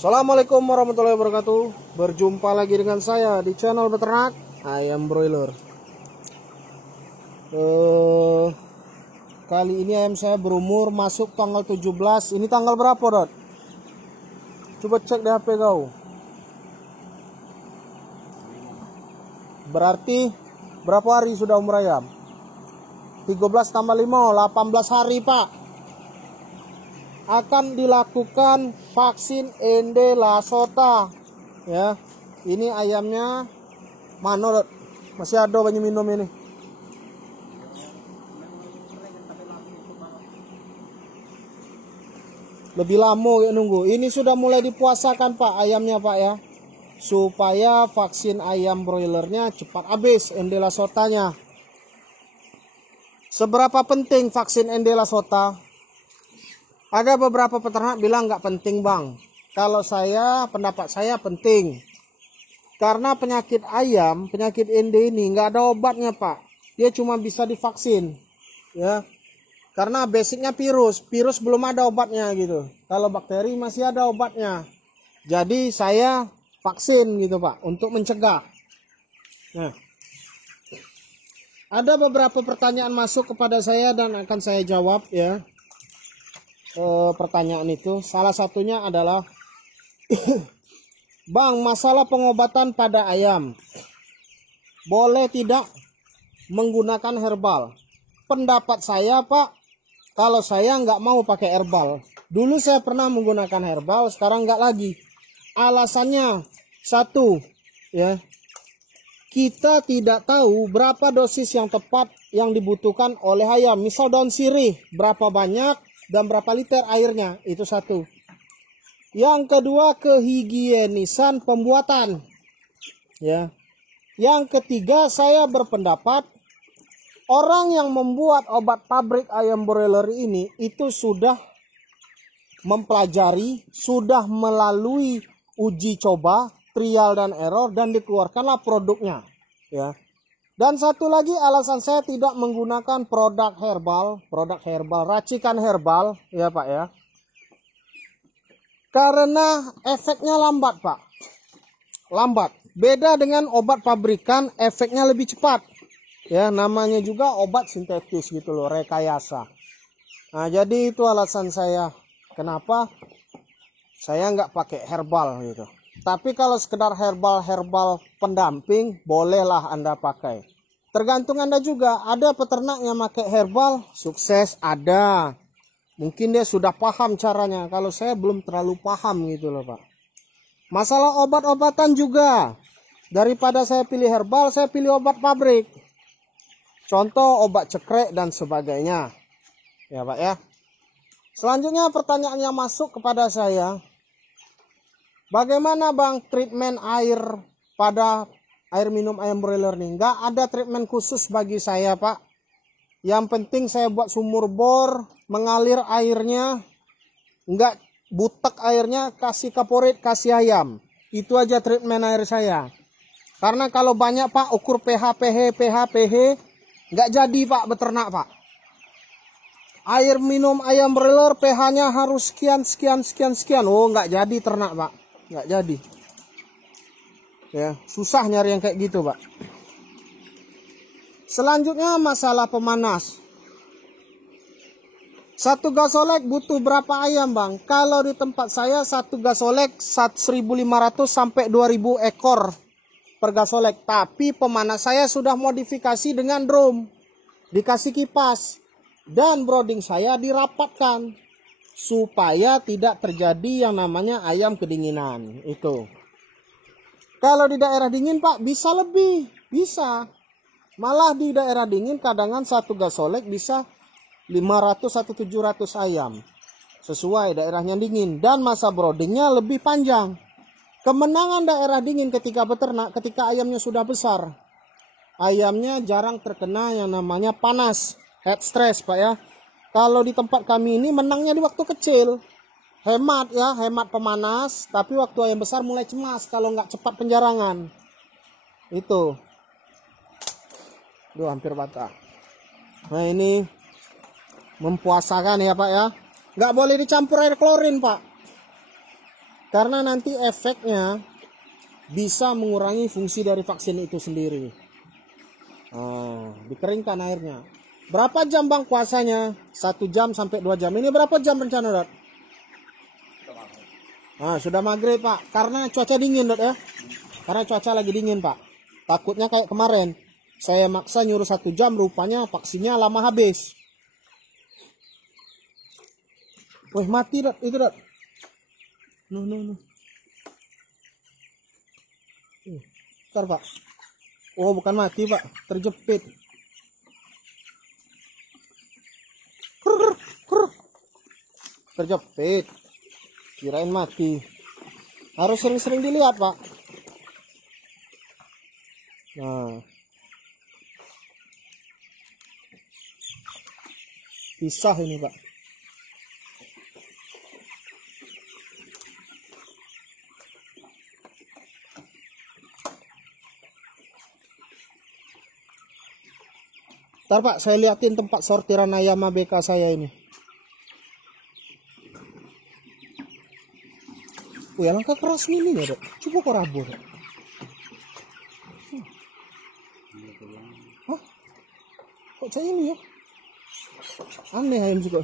Assalamualaikum warahmatullahi wabarakatuh. Berjumpa lagi dengan saya di channel beternak ayam broiler. Kali ini ayam saya berumur masuk tanggal 17. Ini tanggal berapa, Dot? Coba cek di HP kau. Berarti berapa hari sudah umur ayam? 13 tambah 5, 18 hari, Pak. Akan dilakukan vaksin Endela Sota. Ya, ini ayamnya mana? Masih ada banyak minum ini. Lebih lama ya nunggu. Ini sudah mulai dipuasakan, Pak, ayamnya, Pak, ya. Supaya vaksin ayam broilernya cepat habis Endela Sotanya. Seberapa penting vaksin Endela Sota? Ada beberapa peternak bilang nggak penting, Bang. Kalau saya, pendapat saya penting. Karena penyakit ayam, penyakit ende ini nggak ada obatnya, Pak. Dia cuma bisa divaksin. Ya. Karena basicnya virus. Virus belum ada obatnya gitu. Kalau bakteri masih ada obatnya. Jadi saya vaksin gitu, Pak. Untuk mencegah. Nah. Ada beberapa pertanyaan masuk kepada saya dan akan saya jawab, ya. Pertanyaan itu salah satunya adalah Bang, masalah pengobatan pada ayam boleh tidak menggunakan herbal? Pendapat saya, Pak, kalau saya nggak mau pakai herbal. Dulu saya pernah menggunakan herbal, sekarang nggak lagi. Alasannya satu, ya, kita tidak tahu berapa dosis yang tepat yang dibutuhkan oleh ayam. Misal daun sirih berapa banyak dan berapa liter airnya, itu satu. Yang kedua, kehigienisan pembuatan. Ya. Yang ketiga, saya berpendapat orang yang membuat obat pabrik ayam broiler ini itu sudah mempelajari, sudah melalui uji coba, trial dan error, dan dikeluarkanlah produknya. Ya. Dan satu lagi alasan saya tidak menggunakan produk herbal, racikan herbal, ya Pak, ya. Karena efeknya lambat, Pak. Lambat. Beda dengan obat pabrikan, efeknya lebih cepat. Ya, namanya juga obat sintetis gitu loh, rekayasa. Nah, jadi itu alasan saya kenapa saya nggak pakai herbal gitu. Tapi kalau sekedar herbal pendamping, bolehlah Anda pakai. Tergantung Anda juga. Ada peternak yang pakai herbal, sukses, ada. Mungkin dia sudah paham caranya. Kalau saya belum terlalu paham gitu loh, Pak. Masalah obat-obatan juga. Daripada saya pilih herbal, saya pilih obat pabrik. Contoh obat cekrek dan sebagainya. Ya, Pak, ya. Selanjutnya pertanyaan yang masuk kepada saya. Bagaimana, Bang, treatment air pada air minum ayam broiler nih? Nggak ada treatment khusus bagi saya, Pak. Yang penting saya buat sumur bor, mengalir airnya, nggak butek airnya, kasih kaporit, kasih ayam. Itu aja treatment air saya. Karena kalau banyak, Pak, ukur pH, pH, nggak jadi, Pak, beternak, Pak. Air minum ayam broiler pH-nya harus sekian. Oh, nggak jadi ternak, Pak. Nggak jadi. Ya, susah nyari yang kayak gitu, Pak. Selanjutnya masalah pemanas. Satu gasolek butuh berapa ayam, Bang? Kalau di tempat saya satu gasolek 1.500 sampai 2.000 ekor per gasolek. Tapi pemanas saya sudah modifikasi dengan drum. Dikasih kipas. Dan brooding saya dirapatkan. Supaya tidak terjadi yang namanya ayam kedinginan. Itu. Kalau di daerah dingin, Pak, bisa lebih. Bisa. Malah di daerah dingin kadangan satu gasolek bisa 500 atau 700 ayam. Sesuai daerahnya dingin. Dan masa broodingnya lebih panjang. Kemenangan daerah dingin ketika beternak, ketika ayamnya sudah besar. Ayamnya jarang terkena yang namanya panas. Head stress, Pak, ya. Kalau di tempat kami ini menangnya di waktu kecil. Hemat, ya, hemat pemanas. Tapi waktu ayam besar mulai cemas kalau nggak cepat penjarangan. Itu. Duh, hampir patah. Nah, ini mempuasakan ya, Pak, ya. Nggak boleh dicampur air klorin, Pak. Karena nanti efeknya bisa mengurangi fungsi dari vaksin itu sendiri. Dikeringkan airnya. Berapa jam bang puasanya? 1 jam sampai 2 jam. Ini berapa jam rencana, Dot? Sudah maghrib, Pak. Karena cuaca dingin, Dot, ya. Karena cuaca lagi dingin, Pak. Takutnya kayak kemarin. Saya maksa nyuruh 1 jam, rupanya vaksinnya lama habis. Wih, mati, Dot. Itu, Dot. No. Bentar, Pak. Oh, bukan mati, Pak. Terjepit. Terjepit. Kirain mati. Harus sering-sering dilihat, Pak. Nah. Pisah ini, Pak. Ntar, Pak, saya liatin tempat sortiran ayam ABK saya ini. Ya langkah keras ini ya, Dok. Coba kok rabur. Hah? Kok saya ini ya? Aneh ayam juga.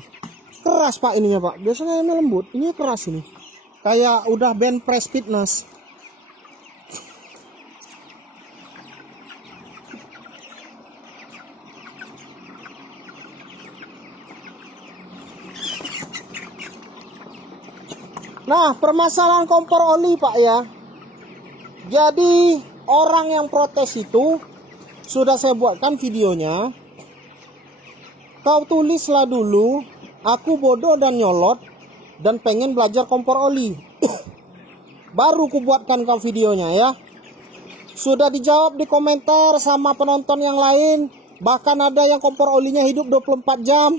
Keras, Pak, ininya, Pak. Biasanya ayamnya lembut. Ini keras ini. Kayak udah band press fitness. Nah, permasalahan kompor oli, Pak, ya. Jadi, orang yang protes itu sudah saya buatkan videonya. Kau tulislah dulu, aku bodoh dan nyolot dan pengen belajar kompor oli. Baru ku buatkan kau videonya, ya. Sudah dijawab di komentar sama penonton yang lain. Bahkan ada yang kompor olinya hidup 24 jam.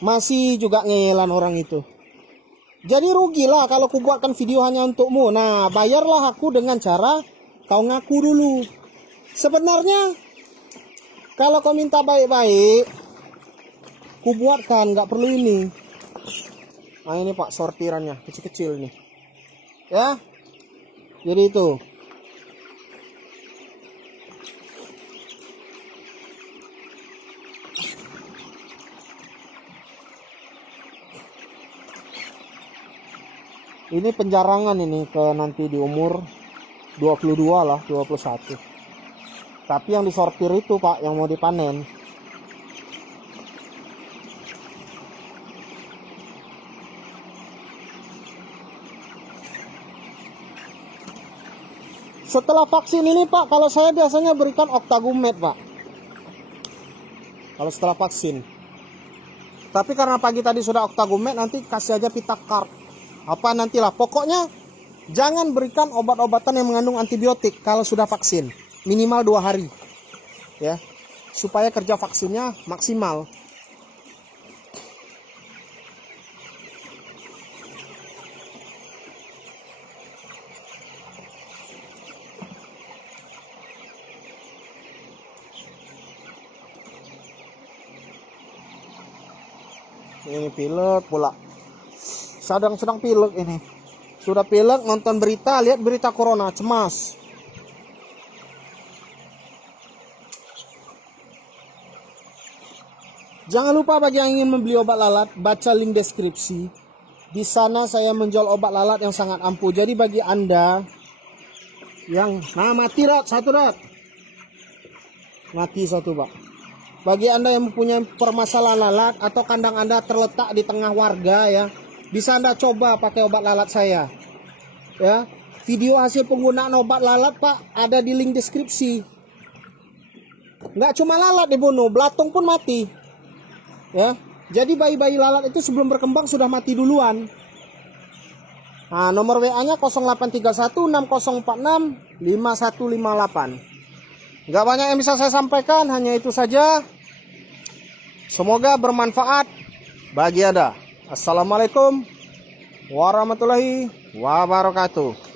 Masih juga ngeyelan orang itu. Jadi rugilah kalau ku buatkan video hanya untukmu. Nah, bayarlah aku dengan cara kau ngaku dulu. Sebenarnya kalau kau minta baik-baik, ku buatkan, nggak perlu ini. Nah, ini, Pak, sortirannya kecil-kecil nih. Ya. Jadi itu. Ini penjarangan ini ke nanti di umur 22 lah, 21. Tapi yang disortir itu, Pak, yang mau dipanen. Setelah vaksin ini, Pak, kalau saya biasanya berikan Octagumet, Pak. Kalau setelah vaksin. Tapi karena pagi tadi sudah Octagumet, nanti kasih aja Vitacarb. Apa nantilah, pokoknya jangan berikan obat-obatan yang mengandung antibiotik kalau sudah vaksin, minimal 2 hari, ya, supaya kerja vaksinnya maksimal. Ini pilek pula. Sedang pilek ini. Sudah pilek, nonton berita, lihat berita corona, cemas. Jangan lupa bagi yang ingin membeli obat lalat, baca link deskripsi. Di sana saya menjual obat lalat yang sangat ampuh. Jadi bagi Anda yang mati, Rat, satu, Rat. Mati satu, Pak. Bagi Anda yang mempunyai permasalahan lalat atau kandang Anda terletak di tengah warga, ya, bisa Anda coba pakai obat lalat saya. Ya, video hasil penggunaan obat lalat, Pak, ada di link deskripsi. Nggak cuma lalat dibunuh, belatung pun mati. Ya, jadi bayi-bayi lalat itu sebelum berkembang sudah mati duluan. Nah, nomor WA-nya 0831 6046 5158. Nggak banyak yang bisa saya sampaikan, hanya itu saja. Semoga bermanfaat bagi Anda. Assalamualaikum warahmatullahi wabarakatuh.